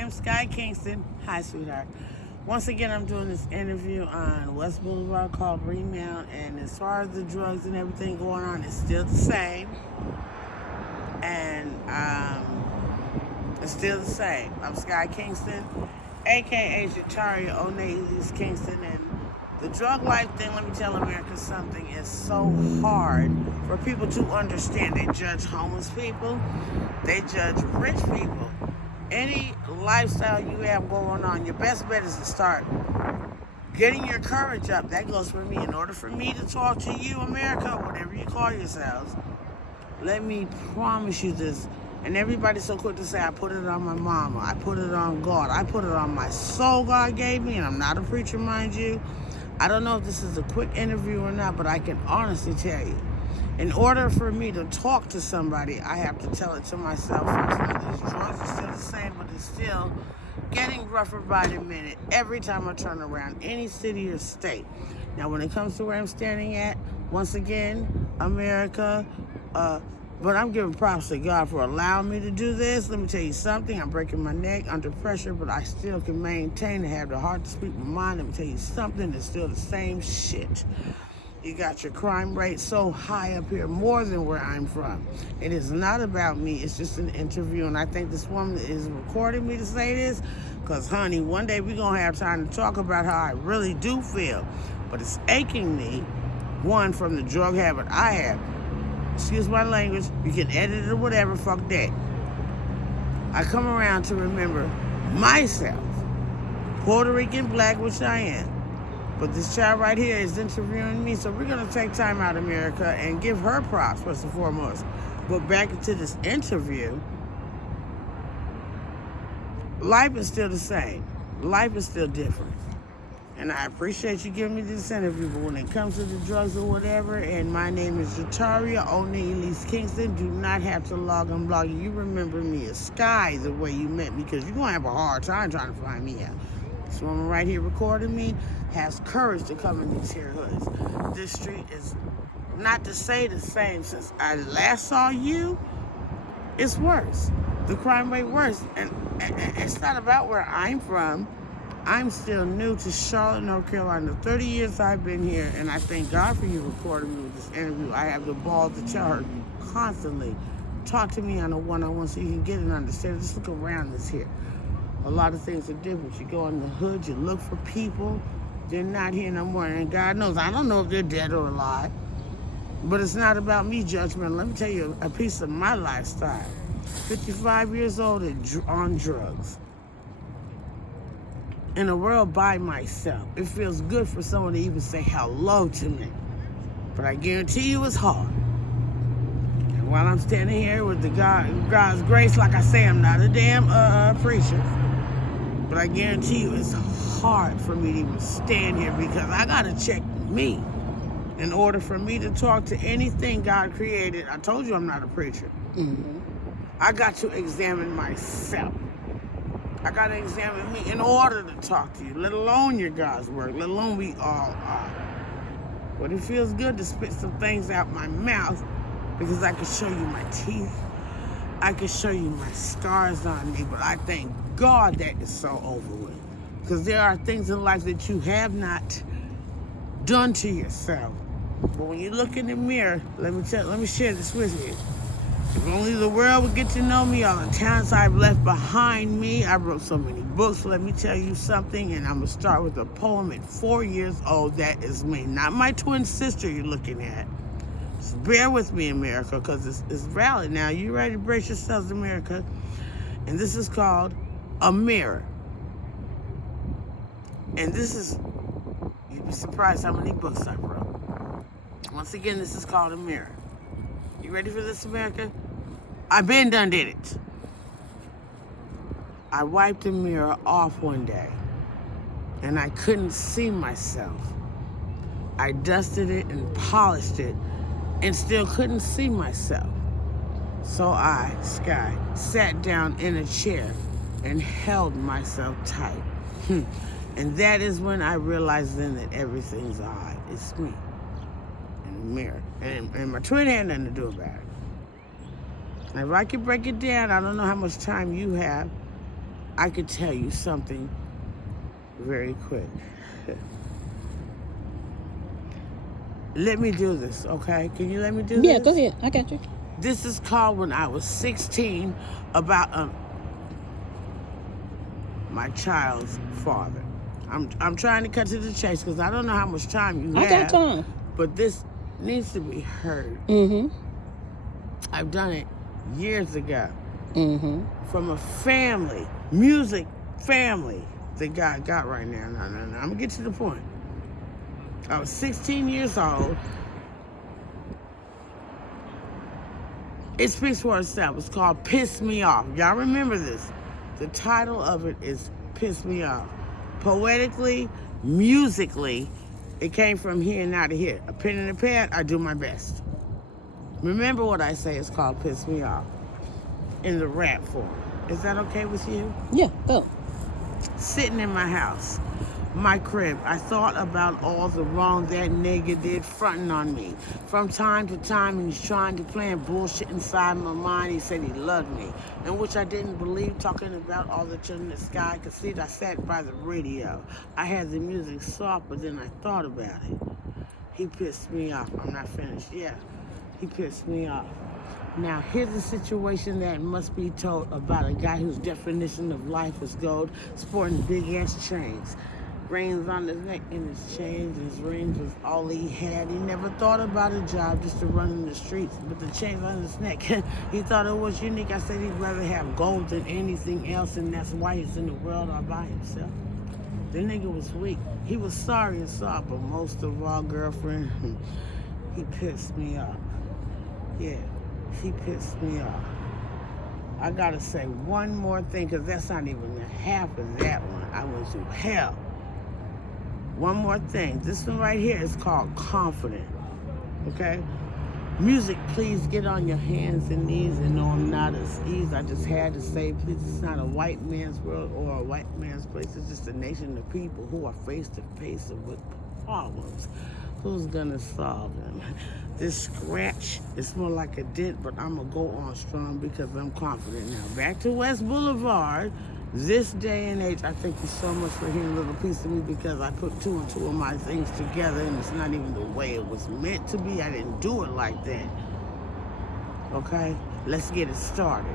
am Sky Kingston. Hi, sweetheart. Once again, I'm doing this interview on West Boulevard called Remount, and as far as the drugs and everything going on, it's still the same. And it's still the same. I'm Sky Kingston, aka Jataria O'Neill's Kingston, and the drug life thing, let me tell America something, is so hard for people to understand. They judge homeless people, they judge rich people. Any lifestyle you have going on, your best bet is to start getting your courage up. That goes for me. In order for me to talk to you, America, whatever you call yourselves, let me promise you this. And everybody's so quick to say, I put it on my mama, I put it on God, I put it on my soul God gave me, and I'm not a preacher, mind you. I don't know if this is a quick interview or not, but I can honestly tell you, in order for me to talk to somebody, I have to tell it to myself first. Now, these drugs are still the same, but it's still getting rougher by the minute every time I turn around, any city or state. Now, when it comes to where I'm standing at, once again, America, but I'm giving props to God for allowing me to do this. Let me tell you something. I'm breaking my neck under pressure, but I still can maintain and have the heart to speak my mind. Let me tell you something. It's still the same shit. You got your crime rate so high up here, more than where I'm from. It is not about me. It's just an interview, and I think this woman is recording me to say this because, honey, one day we're going to have time to talk about how I really do feel. But it's aching me, one, from the drug habit I have. Excuse my language. You can edit it or whatever. Fuck that. I come around to remember myself, Puerto Rican black, which I am. But this child right here is interviewing me, so we're going to take time out, America, and give her props, first and foremost. But back into this interview, life is still the same. Life is still different. And I appreciate you giving me this interview, but when it comes to the drugs or whatever, and my name is Jataria O'Neill's Kingston, do not have to log and blog. You remember me as Sky the way you met me, because you're going to have a hard time trying to find me out. This woman right here recording me has courage to come in these here hoods. This street is not to say the same. Since I last saw you, it's worse. The crime rate worse. And it's not about where I'm from. I'm still new to Charlotte, North Carolina. 30 years I've been here, and I thank God for you recording me with this interview. I have the balls to tell her constantly, talk to me on a one-on-one so you can get an understanding. Just look around this here. A lot of things are different. You go in the hood, you look for people. They're not here no more, and God knows, I don't know if they're dead or alive. But it's not about me, judgment. Let me tell you a piece of my lifestyle. 55 years old and on drugs. In a world by myself. It feels good for someone to even say hello to me. But I guarantee you it's hard. And while I'm standing here with God's grace, like I say, I'm not a damn preacher. But I guarantee you it's hard for me to even stand here because I got to check me. In order for me to talk to anything God created, I told you I'm not a preacher. I got to examine myself. I got to examine me in order to talk to you, let alone your God's work, let alone we all are. But it feels good to spit some things out my mouth because I can show you my teeth. I can show you my scars on me, but I thank God that is so over with. Because there are things in life that you have not done to yourself. But when you look in the mirror, let me share this with you. If only the world would get to know me, all the talents I've left behind me. I wrote so many books. Let me tell you something, and I'm going to start with a poem at 4 years old. That is me, not my twin sister you're looking at. Just bear with me, America, because it's valid now. You ready to brace yourselves, America? And this is called A Mirror. And this is, you'd be surprised how many books I wrote. Once again, this is called A Mirror. You ready for this, America? I been done did it. I wiped the mirror off one day, and I couldn't see myself. I dusted it and polished it, and still couldn't see myself. So I, Sky, sat down in a chair and held myself tight. And that is when I realized then that everything's all right. It's me in the mirror. And my twin had nothing to do about it. And if I could break it down, I don't know how much time you have, I could tell you something very quick. Let me do this, okay? Can you let me do this? Yeah, go ahead. I got you. This is called when I was 16 about my child's father. I'm trying to cut to the chase because I don't know how much time you have. I got time. But this needs to be heard. I've done it years ago. From a family, music family that God got right now. No. I'm going to get to the point. I was 16 years old. It speaks for itself. It's called Piss Me Off. Y'all remember this. The title of it is Piss Me Off. Poetically, musically, it came from here and out of here. A pen and a pad, I do my best. Remember what I say, it's called Piss Me Off. In the rap form. Is that okay with you? Yeah, go. Sitting in my house, my crib, I thought about all the wrong that nigga did fronting on me. From time to time, he's trying to plant bullshit inside my mind. He said he loved me, in which I didn't believe, talking about all the children in the sky. Cause see, I sat by the radio. I had the music soft, but then I thought about it. He pissed me off. I'm not finished. Yeah, he pissed me off. Now, here's a situation that must be told about a guy whose definition of life is gold, sporting big-ass chains. Rings on his neck and his chains and his rings was all he had. He never thought about a job just to run in the streets, but the chains on his neck, he thought it was unique. I said he'd rather have gold than anything else, and that's why he's in the world all by himself. The nigga was weak. He was sorry and soft, but most of all, girlfriend, he pissed me off. Yeah, he pissed me off. I gotta say one more thing, because that's not even half of that one. I went through hell. One more thing. This one right here is called Confident. Okay? Music, please get on your hands and knees. And no, I'm not a skis. I just had to say, please, it's not a white man's world or a white man's place. It's just a nation of people who are face to face with problems. Who's gonna solve them? This scratch, it's more like a dent, but I'm gonna go on strong because I'm confident now. Back to West Boulevard. This day and age, I thank you so much for hearing a little piece of me because I put two and two of my things together and it's not even the way it was meant to be. I didn't do it like that. Okay? Let's get it started.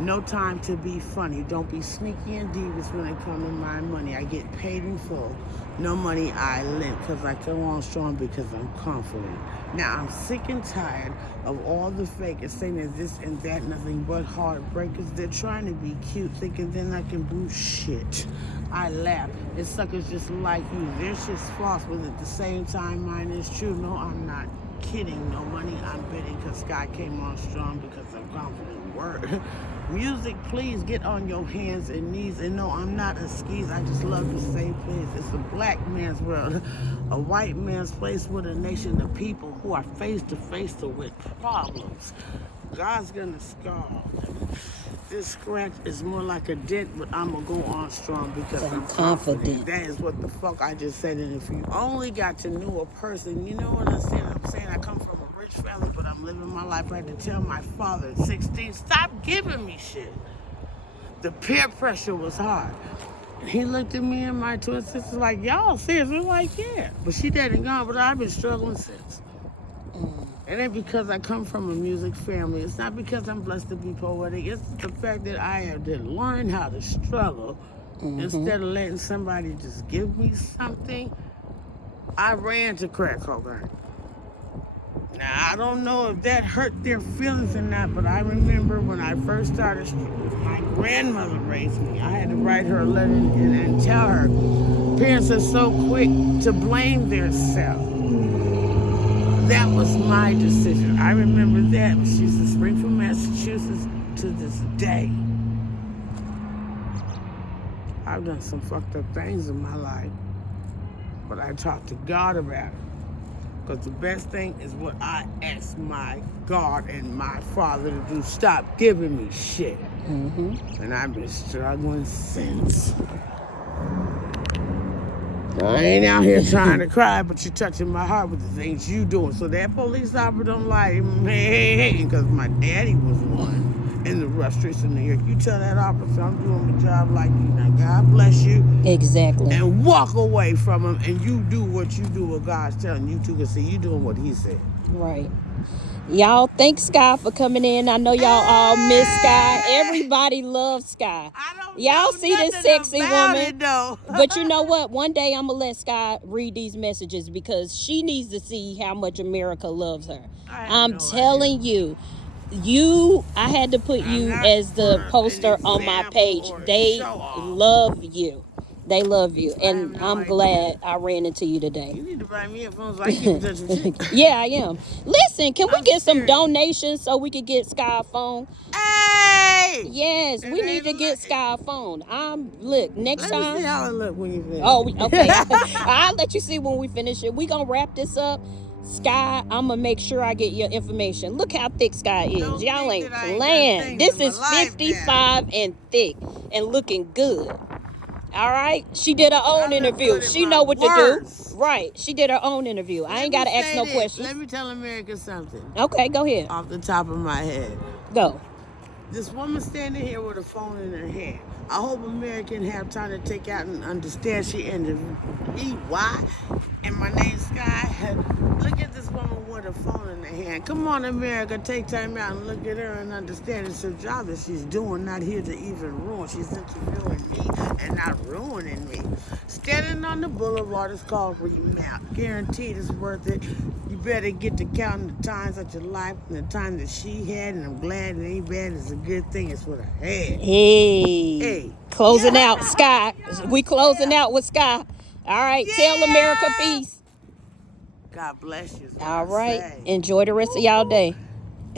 No time to be funny. Don't be sneaky and devious when it comes to my money. I get paid in full. No money I lend because I go on strong because I'm confident. Now I'm sick and tired of all the fakers saying that this and that, nothing but heartbreakers. They're trying to be cute, thinking then I can boost shit. I laugh. It's suckers just like you. Their shit's false, but at the same time mine is true. No, I'm not kidding. No money I'm bidding because God came on strong because I'm confident. Word. Music, please get on your hands and knees. And no, I'm not a skis. I just love to say please. It's a black man's world, a white man's place with a nation of people who are face to face with problems. God's gonna scar them. This scratch is more like a dent, but I'm gonna go on strong because I'm confident. That is what the fuck I just said. And if you only got to know a person, you know what I'm saying? I'm saying I come from a rich family, but I'm living my life. I had to tell my father at 16, stop giving me shit. The peer pressure was hard. And he looked at me and my twin sisters like, y'all serious? We're like, yeah. But she dead and gone, but I've been struggling since. It ain't because I come from a music family. It's not because I'm blessed to be poetic. It's the fact that I have to learn how to struggle instead of letting somebody just give me something. I ran to crack cocaine. Now, I don't know if that hurt their feelings or not, but I remember when I first started struggling, my grandmother raised me. I had to write her a letter and tell her, parents are so quick to blame themselves. That was my decision. I remember that. She's in Springfield, Massachusetts to this day. I've done some fucked up things in my life, but I talked to God about it. Because the best thing is what I asked my God and my Father to do. Stop giving me shit. And I've been struggling since. I ain't out here trying to cry, but you're touching my heart with the things you doing. So that police officer don't like me, because my daddy was one. in the rough streets of New York. You tell that officer I'm doing my job like you. Now, God bless you. Exactly. And walk away from him, and you do what you do, what God's telling you to, because see, you doing what he said. Right. Y'all, thanks Sky for coming in. I know y'all all miss Sky. Everybody loves Sky. I don't Y'all know see this nothing sexy about woman. it, though. But you know what? One day I'm gonna let Sky read these messages because she needs to see how much America loves her. I'm telling you, I had to put you as the poster on my page. They love you. They love you, and I'm glad I ran into you today. You need to buy me headphones so I can keep in touch with you. Yeah, I am. Listen, can we get some donations so we can get Sky a phone? Hey! Yes, we need to get Sky a phone. Look, next time. Let me see how it look when you finish. Oh, okay. I'll let you see when we finish it. We gonna wrap this up. Sky, I'm gonna make sure I get your information. Look how thick Sky is. Y'all ain't playing. This is 55 and thick and looking good. All right, she did her own interview. She know what to do. Right, she did her own interview. I ain't gotta ask no questions. Let me tell America something. Okay, go ahead. Off the top of my head. Go. This woman standing here with a phone in her hand. I hope America can have time to take out and understand she interviewed me. Why? And my name's Sky. Look at this woman with a phone in her hand. Come on, America, take time out and look at her and understand it's her job that she's doing, not here to even ruin. She's interviewing me and not ruining me. Standing on the boulevard is called for you now. Guaranteed it's worth it. You better get to counting the times of your life and the time that she had, and I'm glad it ain't bad. It's a good thing. It's what I had. Hey. Closing out, Sky. We closing out with Sky. All right. Tell America peace. God bless you. All right. Enjoy the rest of y'all day.